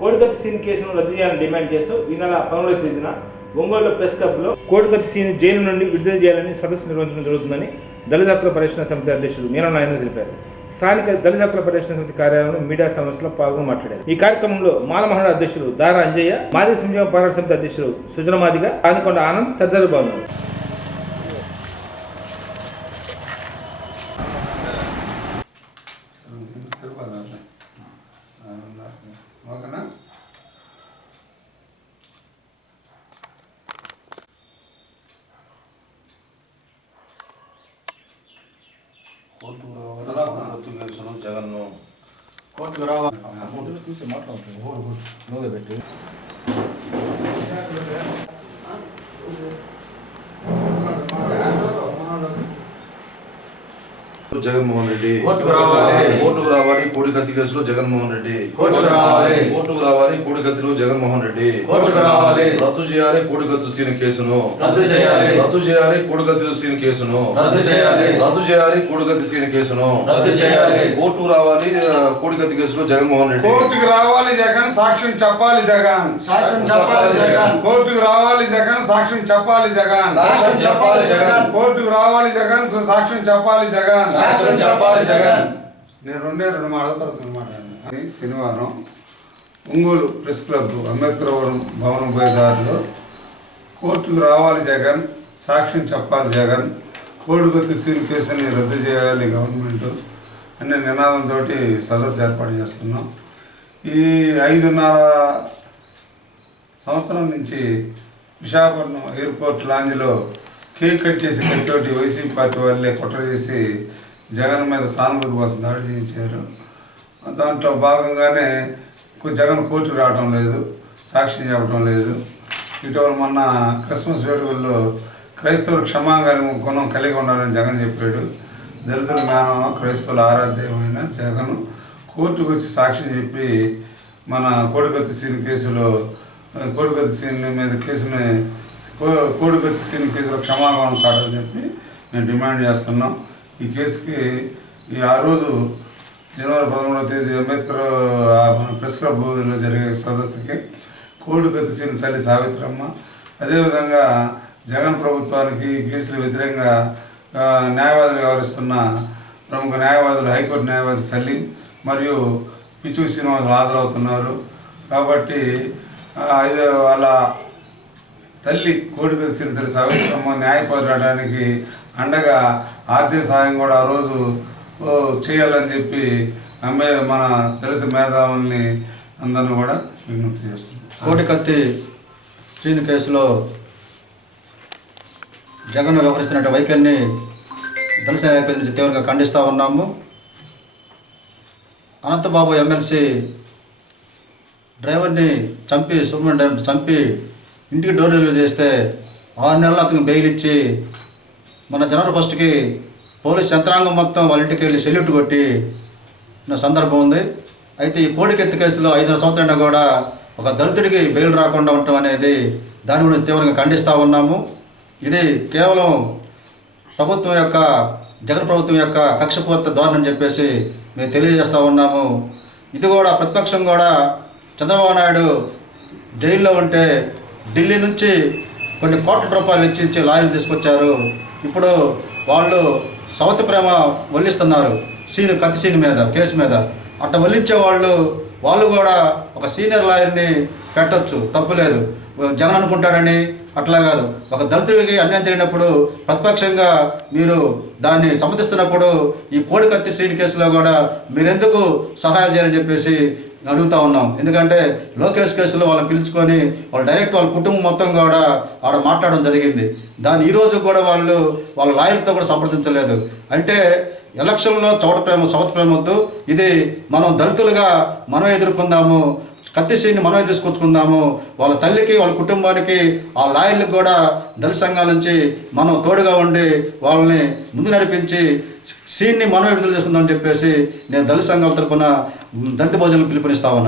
కోడికత్తి scene కేసును రద్దు చేయాలని డిమాండ్ చేస్తూ ఈ నెల 11వ తేదీన ఒంగోలు ప్రెస్ క్లబ్లో కోడికత్తి సీన్ జైలు నుండి విడుదల చేయాలని సదస్సు నిర్వహించడం జరుగుతుందని దళిత హక్కుల పరిరక్షణ సమితి అధ్యక్షుడు మీరా నాయన తెలిపారు. స్థానిక దళిత హక్కుల పరిరక్షణ సమితి కార్యాలయంలో మీడియా సమావేశంలో పాల్గొని మాట్లాడారు. ఈ కార్యక్రమంలో మాలమహల్ అధ్యక్షుడు దారా అంజయ్య, మాదిగ సంక్షేమ పోరాట సమితి అధ్యక్షుడు సుజన మాదిగ, కానికొండ ఆనంద్ తదితరులు పాల్గొన్నారు. కోర్టుకు రావాలి తీసి మాట్లాడుతుంది పెట్టి జగన్మోహన్ రెడ్డి కోర్టుకు రావాలి కోడికత్తి కేసులో జగన్మోహన్ రెడ్డి కోర్టుకు రావాలి కోడికత్తిలో జగన్మోహన్ రెడ్డి రద్దు చేయాలి కోడికత్తి సీన్ కేసును రద్దు చేయాలి కోడికత్తి సీన్ కేసును రద్దు చేయాలి కోడికత్తి సీన్ కేసును కోర్టుకు రావాలి కోడికత్తి కేసులో జగన్మోహన్ రెడ్డి కోర్టుకు రావాలి జగన్ సాక్ష్యం చెప్పాలి జగన్ కోర్టుకు రావాలి జగన్ సాక్ష్యం చెప్పాలి జగన్ కోర్టుకు రావాలి జగన్ సాక్ష్యం చెప్పాలి జగన్ నేను రెండు మాట్లాడుతున్నమాట. శనివారం ఒంగోలు ప్రెస్ క్లబ్ అంబేద్కర్ భవనం పోయేదారిలో కోర్టుకు రావాలి జగన్ సాక్ష్యం చెప్పాలి జగన్ కోడికత్తి సీల్ కేసుని రద్దు చేయాలి గవర్నమెంట్ అనే నినాదంతో సదస్సు ఏర్పాటు చేస్తున్నాం. ఈ 5.5 సంవత్సరం నుంచి విశాఖపట్నం ఎయిర్పోర్ట్ లాంజ్లో కేక్ కట్ చేసి కట్టోటి వైసీపీ పార్టీ వాళ్ళే కుట్ర చేసి జగన్ మీద సానుభూతి కోసం దాడి చేయించారు. దాంట్లో భాగంగానే జగన్ కోర్టుకు రావడం లేదు, సాక్ష్యం చెప్పడం లేదు. ఇటీవల మొన్న క్రిస్మస్ వేడుకల్లో క్రైస్తవులు క్షమాగాని గుణం కలిగి ఉండాలని జగన్ చెప్పాడు. దళితుల మేనమ క్రైస్తవుల ఆరాధ్యమైన జగన్ కోర్టుకు వచ్చి సాక్ష్యం చెప్పి మన కోడికత్తి సీన్ కేసులో కోడికత్తి సీన్ మీద కేసుని కోడికత్తి సీన్ కేసులో క్షమాగుణం చాటని చెప్పి మేము డిమాండ్ చేస్తున్నాం. ఈ కేసుకి ఆ రోజు జనవరి 13వ తేదీ అంబేద్కర్ మన ప్రెస్ క్లబ్లో జరిగే సదస్సుకి కోడికత్తి సీన్ తల్లి సావిత్రమ్మ, అదేవిధంగా జగన్ ప్రభుత్వానికి ఈ కేసులు వ్యతిరేకంగా న్యాయవాదులు వ్యవహరిస్తున్న ప్రముఖ న్యాయవాదులు హైకోర్టు న్యాయవాది సలీం మరియు పిచ్చుకు శ్రీనివాసులు హాజరవుతున్నారు. కాబట్టి వాళ్ళ తల్లి కోడికత్తి సీన్ తల్లి సావిత్రమ్మ న్యాయ పోరాటానికి అండగా ఆర్థిక సహాయం కూడా ఆ రోజు చేయాలని చెప్పి మన దళిత మేధావుల్ని అందరినీ కూడా విజ్ఞప్తి చేస్తున్నాం. కోడికత్తి సీన్ కేసులో జగన్ వ్యవహరిస్తున్న వైఖరిని దళిత ఐక్యత నుంచి తీవ్రంగా ఖండిస్తూ ఉన్నాము. అనంతబాబు ఎమ్మెల్సీ డ్రైవర్ని చంపి సుబ్రహ్మణ్యం డ్రైవర్ని చంపి ఇంటికి డోర్ డెలివరీ చేస్తే 6 నెలలు అతనికి బెయిల్ ఇచ్చి మన జనవరి 1కి పోలీస్ యంత్రాంగం మొత్తం వాళ్ళ ఇంటికి వెళ్ళి సెల్యూట్ కొట్టి సందర్భం ఉంది. అయితే ఈ కోడికత్తి కేసులో 5 సంవత్సరాలు కూడా ఒక దళితుడికి బెయిల్ రాకుండా ఉండటం అనేది దాని గురించి తీవ్రంగా ఖండిస్తూ ఉన్నాము. ఇది కేవలం ప్రభుత్వం యొక్క జగన్ ప్రభుత్వం యొక్క కక్షపూరిత ధోరణి అని చెప్పేసి మేము తెలియజేస్తూ ఉన్నాము. ఇది కూడా ప్రతిపక్షం కూడా చంద్రబాబు నాయుడు జైల్లో ఉంటే ఢిల్లీ నుంచి కొన్ని కోట్ల రూపాయలు వెచ్చించి లాయర్లు తీసుకొచ్చారు. ఇప్పుడు వాళ్ళు సవతి ప్రేమ వల్లిస్తున్నారు కత్తి సీన్ మీద కేసు మీద. అట్లా వల్లించే వాళ్ళు కూడా ఒక సీనియర్ లాయర్ని పెట్టచ్చు, తప్పులేదు. జగన్ అనుకుంటాడని అట్లా కాదు. ఒక దళితుడికి అన్యాయం జరిగినప్పుడు ప్రతిపక్షంగా మీరు దాన్ని సమర్థిస్తున్నప్పుడు ఈ కోడికత్తి సీన్ కేసులో కూడా మీరెందుకు సహాయం చేయాలని చెప్పేసి అడుగుతూ ఉన్నాం. ఎందుకంటే లోకేష్ కేసులో వాళ్ళని పిలుచుకొని వాళ్ళు డైరెక్ట్ వాళ్ళ కుటుంబం మొత్తం కూడా ఆడ మాట్లాడడం జరిగింది. దాన్ని ఈరోజు కూడా వాళ్ళ లాయర్తో కూడా సంప్రదించలేదు. అంటే ఎలక్షన్లో సవతి ప్రేమ వద్దు. ఇది మనం దళితులుగా మనం ఎదుర్కొందాము, కత్తి సీన్ని మనమే తీసుకొచ్చుకుందాము. వాళ్ళ తల్లికి వాళ్ళ కుటుంబానికి ఆ లాయర్లకు కూడా దళిత సంఘాల నుంచి మనం తోడుగా ఉండి వాళ్ళని ముందు నడిపించి సీన్ని మనం విడుదల చేసుకుందామని చెప్పేసి నేను దళిత సంఘాల తరపున దళిత భోజనం పిలుపునిస్తా ఉన్నాను.